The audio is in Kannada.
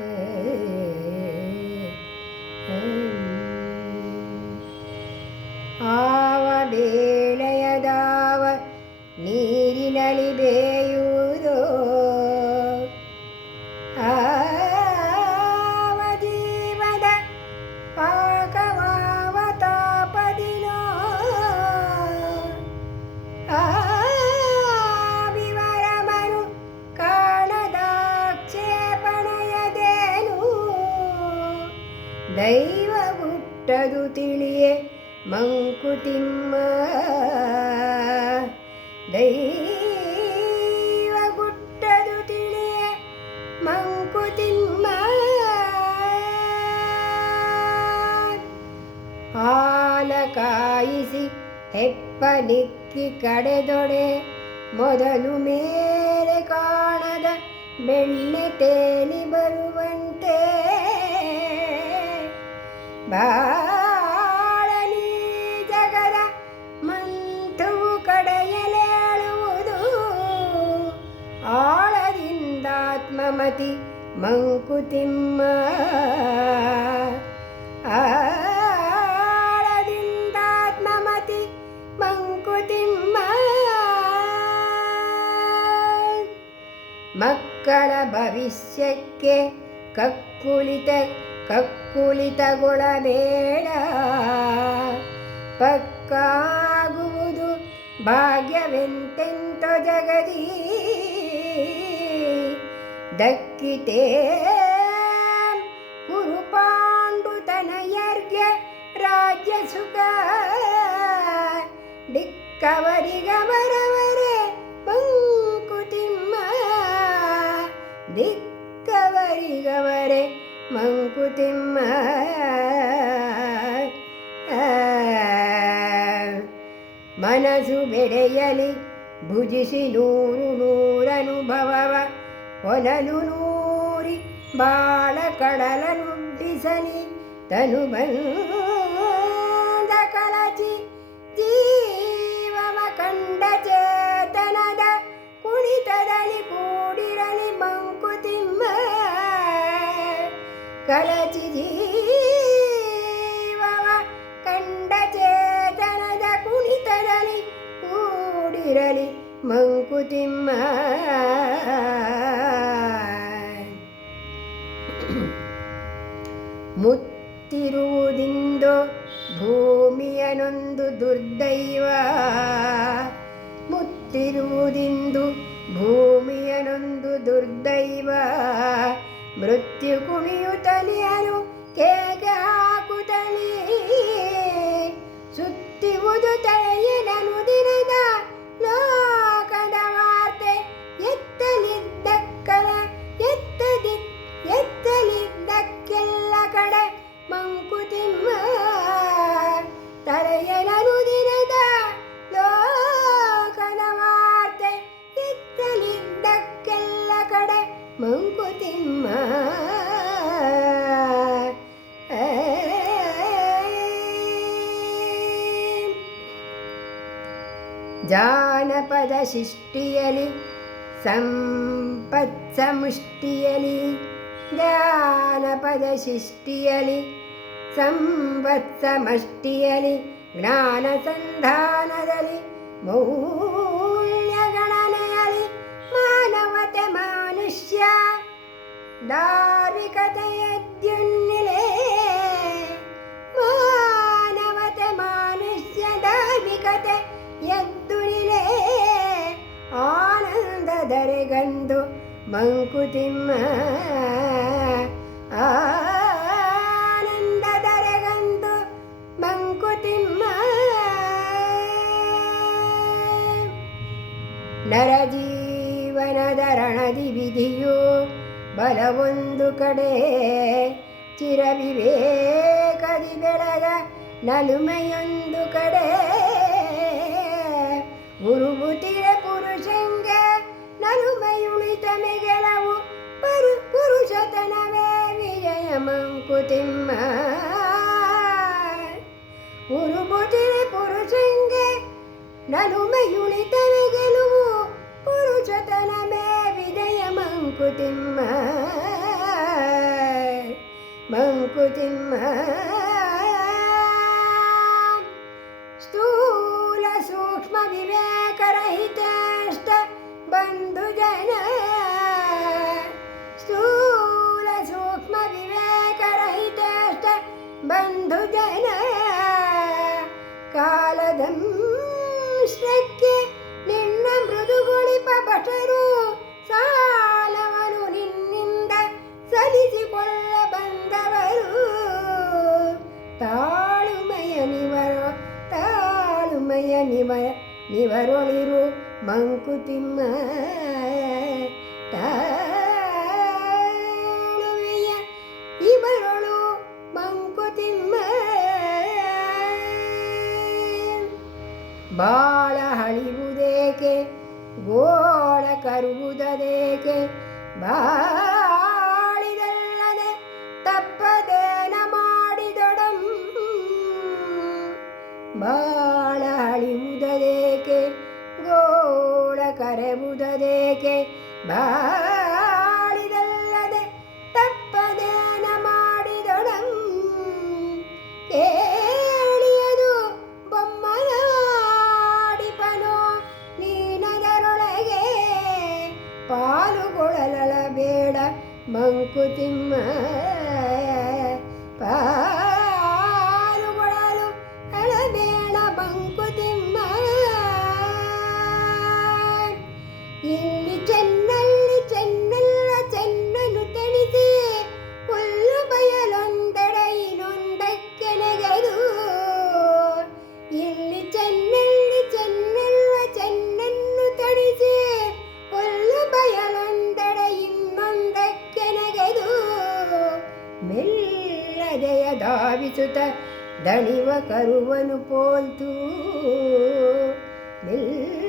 Hey, hey. ದೈವ ಹುಟ್ಟದು ತಿಳಿಯೇ ಮಂಕುತಿಮ್ಮ. ದೈವ ಹುಟ್ಟದು ತಿಳಿಯೇ ಮಂಕುತಿಮ್ಮ. ಹಾಲ ಕಾಯಿಸಿ ಹೆಪ್ಪ ನಿಕ್ಕಿ ಕಡೆದೊಡೆ ಮೊದಲು ಮೇಲೆ ಕಾಣದ ಬೆಣ್ಣೆ ತೇಲಿ ಬರುವಂತೆ. ಬಾಳಲಿ ಜಗದ ಮಂಟುವು ಕಡೆಯಲೇಳುವುದು. ಆಳದಿಂದಾತ್ಮಮತಿ ಮಂಕುತಿಮ್ಮ. ಆಳದಿಂದಾತ್ಮಮತಿ ಮಂಕುತಿಮ್ಮ. ಮಕ್ಕಳ ಭವಿಷ್ಯಕ್ಕೆ ಕಕ್ಕುಲಿತ ಕಕ್ಕುಲಿತಗೊಳ್ಳಬೇಡ ಪಕ್ಕಾಗುವುದು ಭಾಗ್ಯವೆಂತೆಂತೋ ಜಗದಿ. ದಕ್ಕಿತೇ ಕುರುಪಾಂಡುತನಯರ್ಗೆ ರಾಜ್ಯ ಸುಖ ದಿಕ್ಕವರಿಗವರವರೇ ಮಂಕುತಿಮ್ಮ ಮಂಕುತಿಮ್ಮ. ಮನಸ್ಸು ಬೆಳೆಯಲಿ ಭುಜಿಸಿ ನೂರು ನೂರನುಭವವ ಒಲನು ನೂರಿ ಬಾಳ ಕಡಲ ತನು ಬಂದ ಕಳಚಿ ಜೀವವ ಕಂಡ ಚೇತನದ ಕುಣಿತದಲ್ಲಿ ಕೂಡಿರಲಿ ಮಂಕುತಿಮ್ಮ ಮುತ್ತಿರುವುದಿಂದೋ ಭೂಮಿಯನೊಂದು ದುರ್ದೈವ. ಮುತ್ತಿರುವುದಿಂದು ಭೂಮಿಯನೊಂದು ದುರ್ದೈವ. ಮೃತ್ಯು ಕುಣಿಯುತ್ತಲಿಯನು ಕೇಗೆ ಹಾಕುತ್ತಲೀ. ಸುತ್ತಿವುದು ತಳೆಯನನು ಜಾನಪದ ಶಿಷ್ಟಿಯಲಿ ಸಂಪತ್ ಸಮುಷ್ಟಿಯಲಿ ಜಾನಪದ ಶಿಷ್ಟಿಯಲಿ ಸಂವತ್ ಸಮಷ್ಟಿಯಲಿ ಜ್ಞಾನ ಸಂಧಾನದಲ್ಲಿ ಮೌಲ್ಯ ಗಣನೆಯಲಿ ಮಾನವತೆ ಮಾನುಷ್ಯ ಧಾರ್ಮಿಕತೆಯದ್ಯುನ್ನಿಲೆ ಮಂಕುತಿಮ್ಮ ಆನಂದದರೆಗಂದು ಮಂಕುತಿಮ್ಮ ನರಜೀವನದ ರಣದಿ ವಿಧಿಯು ಬಲವೊಂದು ಕಡೆ ಚಿರವಿವೇಕದಿ ಬೆಳೆದ ನಲುಮೆಯೊಂದು ಕಡೆ. ಗುರುಬುತಿರ ಪುರುಷಂಗೆ ನಲುಮೆಯುಳಿತ ಮಂಕುತಿಮ್ಮ ಗುರುಬುತಿರ ಪುರುಷಂಗೆ ನಲುಮೆಯುಳಿತವೆ ಗೆಲುವು. ಪುರುಷತನಮೇ ವಿಜಯ ಮಂಕುತಿಮ್ಮ. ಮಂಕುತಿಮ್ಮ. ಸ್ಥೂಲ ಸೂಕ್ಷ್ಮ ವಿವೇಕರಹಿತಷ್ಟ ಬಂಧು ನಿವರ ನಿವರೊಳಿರು ಮಂಕುತಿಮ್ಮ ತಾಳುವೆಯ ಇವರೊಳು ಮಂಕುತಿಮ್ಮ ಬಾಳ ಹಳಿವುದೇಕೆ ಗೋಳ ಕರುವುದದೇಕೆ ಬಾಳಿದಲ್ಲದೆ ತಪ್ಪದೇನ ಮಾಡಿದೊಡಂ. ಬಾಳ ಹಳಿವುದದೇಕೆ ಗೋಳ ಕರೆವುದದೇಕೆ? ಬಾಳಿದಲ್ಲದೆ ತಪ್ಪದೇನ ಮಾಡಿದೊಡಂ. ಕೇಳಿಯದು ಬೊಮ್ಮನಾಡಿಪನೋ? ನೀನದರೊಳಗೆ ಪಾಲುಗೊಳ್ಳಲಬೇಡ ಮಂಕುತಿಮ್ಮ. ಭಾವಿಸುತ್ತ ದಣಿವ ಕರುವನು ಪೋಲ್ತು. ನಿಲ್